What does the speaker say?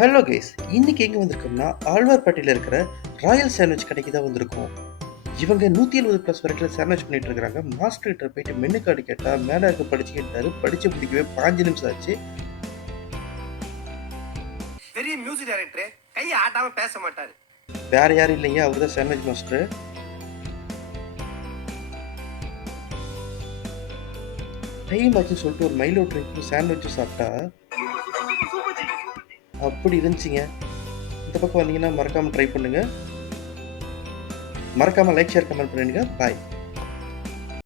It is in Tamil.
ஹலோ கைஸ், இன்னைக்கு எங்க வந்திருக்கோம்னா ஆழ்வார்பேட்டையில இருக்கிற ராயல் சாண்ட்விச் கடைக்கு தான் வந்திருக்கோம். இவங்க 170 ப்ளஸ் வெரைட்டில சாண்ட்விச் பண்ணிட்டு இருக்காங்க. மாஸ்டர் கிட்ட போயிட்டு மெனு கார்டு கேட்டா மேல இருக்க படிச்சுக்கிட்டாரு. படிச்சு முடிக்கவே 5 நிமிஷம் ஆச்சு. பெரிய மியூசிக் டைரக்டர் கையை ஆட்டாம பேச மாட்டாரு. வேற யாரும் இல்லைங்க, அவர் தான் சாண்ட்விச் மாஸ்டர். டைம் ஆச்சுன்னு சொல்லிட்டு ஒரு மைலோ ட்ரிங்க்கும் சாண்ட்விச்சும் சாப்பிட்டா அப்படி இருந்துச்சுங்க. இந்த பக்கம் வந்தீங்கன்னா மறக்காம ட்ரை பண்ணுங்க. மறக்காம லைக், ஷேர், கமெண்ட் பண்ணிடுங்க. பாய்.